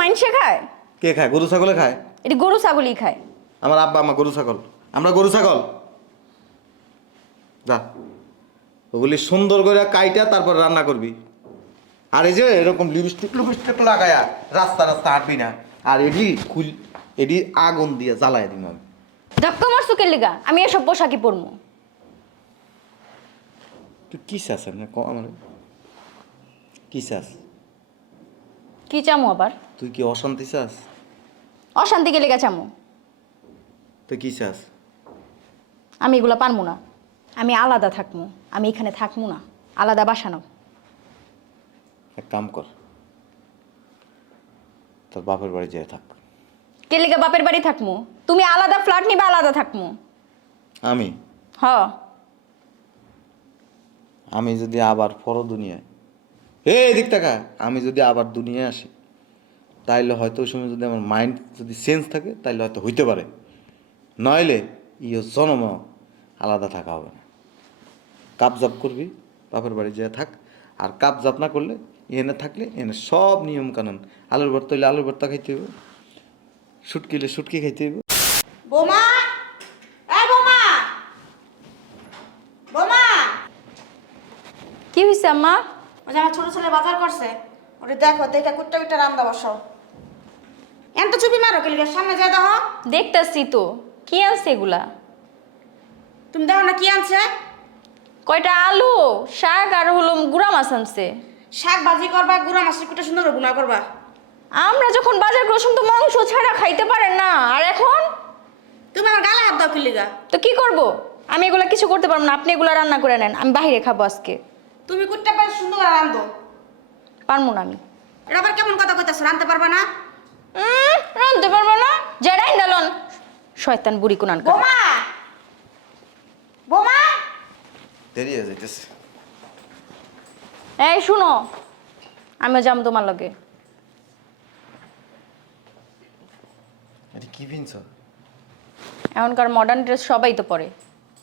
মাইনসে খায়? কে খায়? গরু ছাগলে খায়? এটি গরু ছাগলই খায়। আমার আব্বা আমার গরু ছাগল। আমরা গরু ছাগল। যা। ওগুলি সুন্দর করে কাইটা তারপর রান্না করবি। আর এই যে এরকম লিপস্টিক লিপস্টিক লাগায়া রাস্তা রাস্তা হাঁটবি না। আর এডি খুল এডি আগুন দিয়ে জ্বালায় দিন আমি। ধাক্কা মারছু কে লিগা? আমি এসব পোশাকই পরমু। তুই কি চাস? না ক আমার কি চাস? কি চামু আবার? তুই কি অশান্তি চাস? অশান্তি লিগা চামু। তুই কি চাস? আমি এগুলা পারমু না। আমি আলাদা থাকমু আমি এখানে থাকমু না। আলাদা বাসানো এক কাম কর। তোর বাপের বাড়ি যেয়ে থাক। কে লিগা বাপের বাড়ি থাকমু। তুমি আলাদা ফ্ল্যাট নিবা আলাদা থাকমু। আমি? হ। আমি যদি আবার পর দুনিয়ায় এ দিক টাকা আমি যদি আবার দুনিয়ায় আসি তাইলে হয়তো ওই সময় যদি আমার মাইন্ড যদি চেঞ্জ থাকে তাইলে হয়তো হইতে পারে। নইলে ইয়ে জনম আলাদা থাকা হবে না। কাপ জাপ করবি বাপের বাড়ি যেয়ে থাক আর কাপ জাপ না করলে এনে থাকলে এনে সব নিয়ম কানুন আলুর ভর্তা হইলে আলুর ভর্তা খাইতে হইব শুটকি হইলে শুটকি খাইতে হইব। বোমা! বোমা! বোমা! কি হয়েছে আম্মা? ওই যে আমার ছোট ছেলে বাজার করছে। ওরে দেখো দেখে কুট্টা কুট্টা রান্দা বসো এত চুপি মারো কেলিকে সামনে যায় দেখো। দেখতাছি তো কি আনছে এগুলা? তুমি দেখো না কি আনছে? কয়টা আলু শাক আর হলো গুড়া মাছ আনছে। শাক ভাজি করবা গুঁড়া মাছের কুটে সুন্দর গুণা করবা। আমরা যখন বাজার করছিলাম তো মাংস ছাড়া খাইতে পারেন না। আর এখন? তুমি আমার গালে হাত দাও কিলিগা। তো কি করব? আমি এগুলা কিছু করতে পারব না আপনি এগুলা রান্না করে নেন আমি বাইরে খাব আজকে। তুমি কুট্টা পাই সুন্দর করে রান্ধো। পারব না আমি। এটা আবার কেমন কথা কইতাছো রান্ধতে পারবা না? উম, রাঁধতে পারব না। জেরাই ডালন শয়তান বুড়ি কোনান বোমা! বোমা! দেরি হয়ে যাইতেছে। এই শুনো। আমি যাম তোমার লগে। এটা কি পিনছ? এখনকার মডার্ন ড্রেস সবাই তো পরে।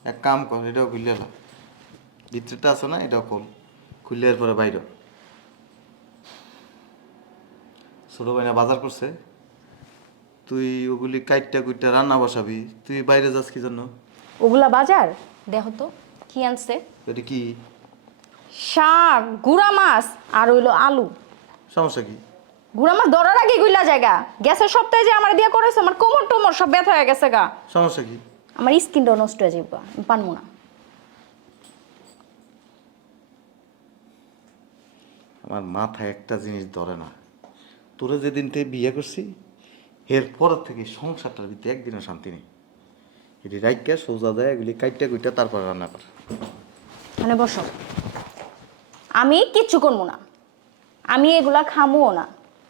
এক কাম কর এটাও খুললে ভিতরটা আছে না এটাও খোল। খুললে এরপরে বাইরে। ছোট ভাই না বাজার করছে। তুই ওগুলি কাইটটা কুইটটা রান্না বসাবি। তুই বাইরে যাস কি জন্য? ওগুলা বাজার? দেখো তো কি আনছে? এটা কি? শাক গুড়া মাছ আর হইল আলু। সমস্যা কি? গুড়া মাছ ধরার আগে গুইলা জায়গা। গ্যাসের সপ্তাহে যে আমার দিয়া করেছে আমার কোমর টোমর সব ব্যথা হয়ে গেছে গা। সমস্যা কি? আমার স্কিনটা নষ্ট হয়ে যাবে পারব না। আমার মাথায় একটা জিনিস ধরে না। তোরা যেদিন থেকে বিয়ে করছি এরপর থেকে সংসারটার ভিতরে একদিনও শান্তি নেই। এটি রাইকা সোজা দেয় এগুলি কাইটটা কুইটা তারপর রান্না কর। মানে বসো। আমি কিচ্ছু করব না। আমি এগুলা খামুও না।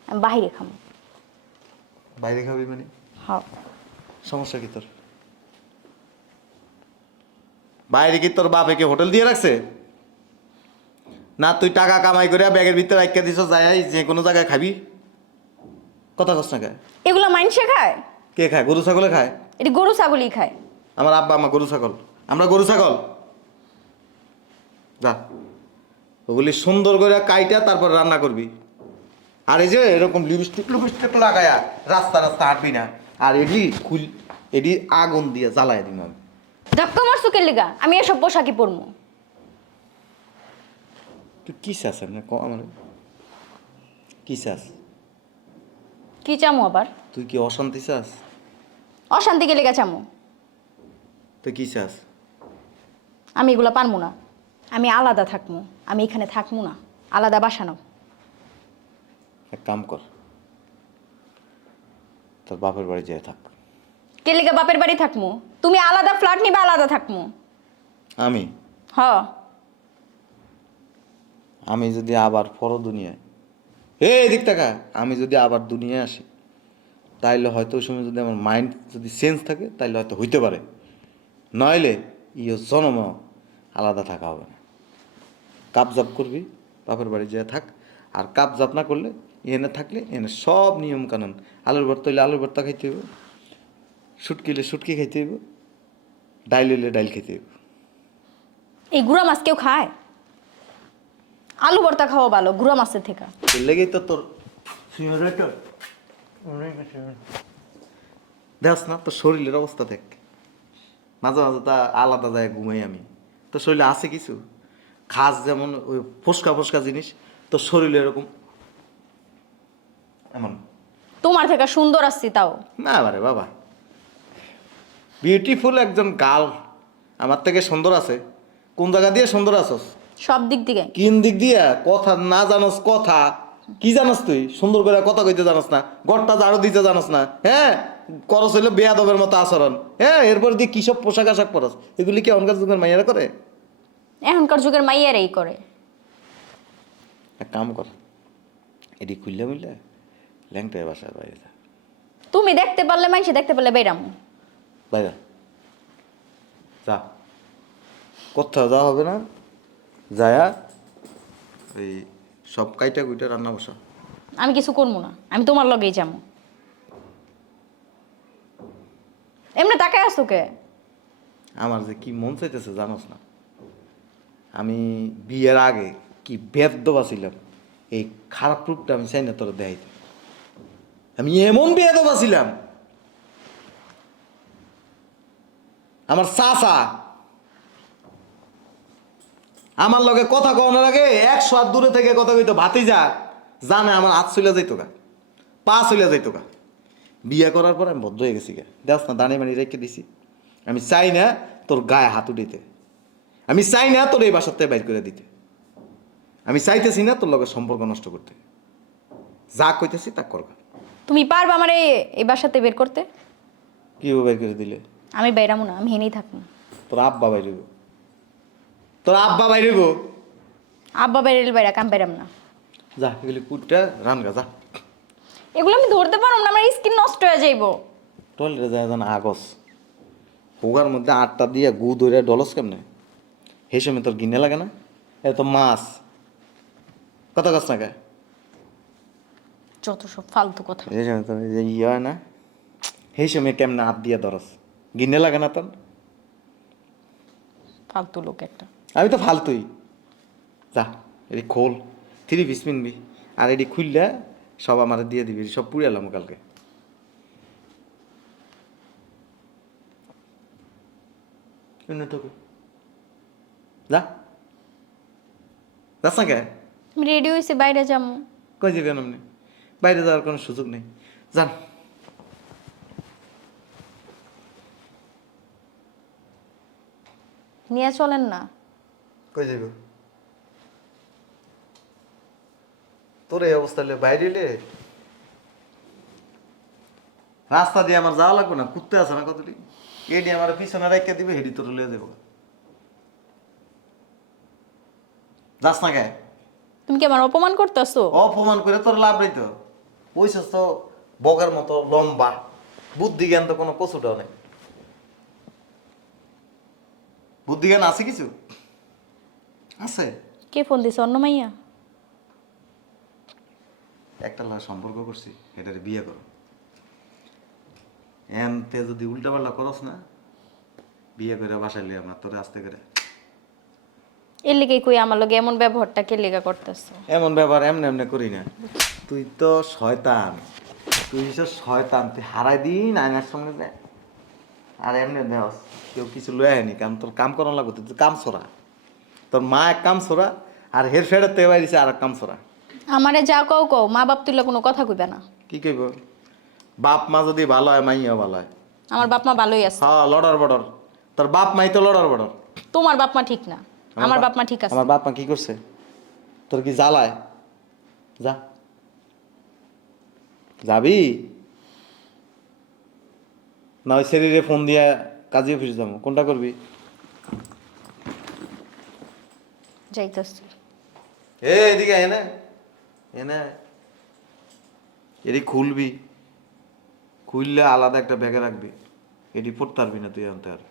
আমি বাহিরে খামু। বাইরে খাবি মানে? হ্যাঁ। সমস্যা কি তোর? বাইরে কি তোর বাপে কি হোটেল দিয়ে রাখছে? না তুই টাকা কামাই করে ব্যাগের ভিতরে রাখতে দিছ যাই যে কোনো জায়গায় খাবি। কথা কস না এগুলো মাইনসে খায়? কে খায়? গরু ছাগলে খায়? এটি গরু ছাগলই খায়। আমার আব্বা আমার গরু ছাগল। আমরা গরু ছাগল? যা। ওগুলি সুন্দর করে কাইটা তারপর রান্না করবি। আর এই যে এরকম লিপস্টিক লিপস্টিক লাগায়া রাস্তা রাস্তা হাঁটবি না। আর এডি খুল এডি আগুন দিয়ে জ্বালায় দিন আমি। ধাক্কা মারছু কে লিগা? আমি এসব পোশাকই পরমু। তুই কি চাস না ক আমার কি চাস? কি চামু আবার? তুই কি অশান্তি চাস? অশান্তি কে লিগা চামু। তুই কি চাস? আমি এগুলা পারব না। আমি আলাদা থাকমু। আমি এখানে থাকমু না। আলাদা বাসানো এক কাম কর। তোর বাপের বাড়ি যেয়ে থাক। কে লিগা বাপের বাড়ি থাকমু? তুমি আলাদা ফ্ল্যাট নিবা আলাদা থাকমু। আমি? হ। আমি যদি আবার পর দুনিয়ায়। এ এদিক টাকা আমি যদি আবার দুনিয়ায় আসি, তাইলে হয়তো ওই সময় যদি আমার মাইন্ড যদি চেঞ্জ থাকে, তাইলে হয়তো হইতে পারে। নইলে ইয়ে জন্ম আলাদা থাকা হবে না। কাপ জাপ করবি, বাপের বাড়ি যেয়ে থাক, আর কাপ জাপ না করলে এনে থাকলে এনে সব নিয়ম কানুন আলুর ভর্তা হইলে আলুর ভর্তা খাইতে হইব, শুটকি হইলে শুটকি খাইতে হইব, ডাইল হইলে ডাইল খাইতে হইব। এই গুড়া মাছ কেউ খায়? আলু ভর্তা খাওয়া ভালো গুড়া মাছের থেকে। লেগেই তো তোর ফেভারেট দেখ না তোর শরীরের অবস্থা দেখ। মাঝে মাঝে তা আলাদা যায় ঘুমাই আমি। তোর শরীরে আছে কিছু? খাস যেমন ওই ফোসকা ফোসকা জিনিস তোর শরীরে এরকম? এমন। তোমার থেকে সুন্দর আসছি তাও। না বারে বাবা। বিউটিফুল একজন গার্ল আমার থেকে সুন্দর আছে। কোন জায়গা দিয়ে সুন্দর আছস? সব দিক দিকে। কিন দিক দিয়া? কথা না জানস কথা। কি জানস তুই? সুন্দর করে কথা কইতে জানস না। গড়টা ঝাড়ু দিতে জানস না। হ্যাঁ? করস হইলে বেয়াদবের মতো আচরণ। হ্যাঁ? এরপর দিয়ে কি সব পোশাক আশাক পরস? এগুলি কি এখনকার যুগের মাইয়ারা করে? এখনকার যুগের মাইয়ারাই করে। এক কাম কর। এটি খুললে মুললে ল্যাংটায় বাসায় বাইরে যা। তুমি দেখতে পারলে মাইসে দেখতে পারলে বেরাম বাইরে যা। কোথাও যাওয়া হবে না। যায়া? ওই সব কাইটা কুইটা রান্না বসা। আমি কিছু করব না আমি তোমার লগেই যাব এমনি তাকায় আসতো কে? আমার যে কি মন চাইতেছে জানোস না। আমি বিয়ের আগে কি বেদবা ছিলাম এই খারাপ রূপটা আমি চাই না তোর দেখাইতে। আমি এমন বেদবা ছিলাম আমার চাচা আমার লগে কথা কওয়ানোর আগে একশো হাত দূরে থেকে কথা কইতো ভাতি যা জানে আমার হাত চলে যাইতো গা পা চলে যাইতো গা। বিয়ে করার পর আমি বদ্ধ হয়ে গেছি গা। দেখ না দাঁড়িয়ে মানি রেখে দিছি। আমি চাই না তোর গায়ে হাত উঠিতে আমি চাই না তোর এই বাসাতে বাইর করে দিতে। আমি চাইতেছি না তোর লগে সম্পর্ক নষ্ট করতে। যা কইতেছি তা করবা তুমি পারবা আমার এই এই বাসাতে বের করতে? কি বাইর করে দিলে? আমি বেরামো না আমি হেনেই থাকব তোর আব্বা বাইরেব তোর আব্বা বাইরেব আব্বা বেরেল বাইরা কাম বেরাম না। যা এগুলি কুটটা রান গা যা। এগুলো আমি ধরতে পারব না আমার স্কিন নষ্ট হয়ে যাইবো। টয়লেটে যায় জান আগস। হোগার মধ্যে আটটা দিয়ে গু ধরে ডলস কেমনে? সময় তোর গিনে লাগে না? এ তো মাছ। কত গাছ না কে যত সব ফালতু কথা। এই সময় তোর যে ইয়ে হয় না? সেই সময় কেমনে হাত দিয়ে ধরস? গিনে লাগে না তোর? ফালতু লোক একটা। আমি তো ফালতুই। যা এটি খোল। Three piece পিনবি। আর এটি খুললে সব আমার দিয়ে দিবি সব পুড়ালাম কালকে। যা। যাস না কে? আমি রেডি হয়েছি বাইরে যাব কই যাবেন আপনি বাইরে যাওয়ার কোনো সুযোগ নেই। যান। নিয়ে চলেন না। কই যাইব? তোর এই অবস্থা হলে বাইরে রাস্তা দিয়ে আমার যাওয়া লাগবে না? কুত্তে আছে না কতটি? এটি আমার পিছনে রেখে দিবে হেডি তোর লিয়ে দেবো যাস না কে তুমি কি আমার অপমান করতেছো? অপমান করে তোর লাভ নেই তো। ওইসব তো বগের মতো লম্বা। বুদ্ধি জ্ঞান তো কোনো কচুটাও নেই। বুদ্ধি জ্ঞান আছে কিছু? আছে? কে ফোন দিছে? অন্য মাইয়া? একটা লাখ সম্পর্ক করছি এটারে বিয়ে করো। এনতে যদি উল্টা পাল্টা করস না বিয়ে করে বাসায় লিয়ে আমার তোরে আসতে করে। এর লেগে কই আমার লগে এমন ব্যবহারটা কে লেগা করতেছো? এমন ব্যাপার এমনি এমনি করি না। তুই তো শয়তান। তুই সব শয়তান তুই হারাই দিন আয়নার সঙ্গে যায় আর এমনি দেওস কেউ কিছু লয়ে আয়নি কারণ তোর কাম করানো লাগবে তুই কাম ছড়া তোর মা এক কাম ছড়া আর হের ফেরত তে বাইরিছে আর এক কাম ছড়া আমারে যা কও কও মা বাপ তুইলে কোনো কথা কইবে না। কি কইব? বাপ মা যদি ভালো হয় মাইয়াও ভালো হয়। আমার বাপ মা ভালোই আছে। হ্যাঁ লড়ার বড়র। তোর বাপ মাই তো লড়ার বড়র। তোমার বাপ মা ঠিক না। আমার বাপ মা ঠিক আছে। আমার বাপ মা কি করছে? তোর কি জ্বালায়? যা। যাবি? না ওই শরীরে ফোন দিয়া কাজে অফিস যাব। কোনটা করবি? যাইতেছি এ এদিকে এনে। এনে এটি খুলবি। খুললে আলাদা একটা ব্যাগে রাখবি। এটি পড়তে পারবি না তুই আনতে আর।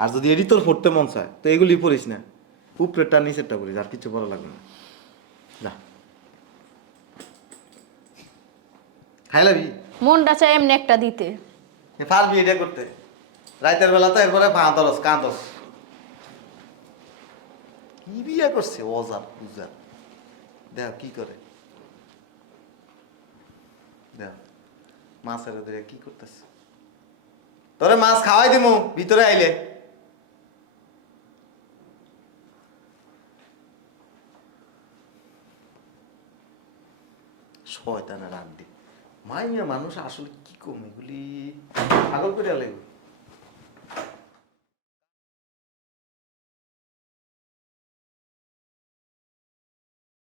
আর যদি এটি তোর পড়তে মন চায় তো এগুলি পড়িস না। উপরেরটা নিচেরটা পড়িস আর কিছু করা লাগবে না। যা। খাইলাবি? মনটা চাই এমনি একটা দিতে। পারবি এটা করতে। রাতের বেলা তো এরপরে ভাঁতরস কাঁদস। কি বিয়ে করছে অজার উজার দেখ কি করে। মাছের কি করতেছ? তোরে মাছ খাওয়াই দিমু, ভিতরে আইলে। শয়তানের মাইয়া মানুষ আসলে কি কম এগুলি? পাগল করে লাগবে।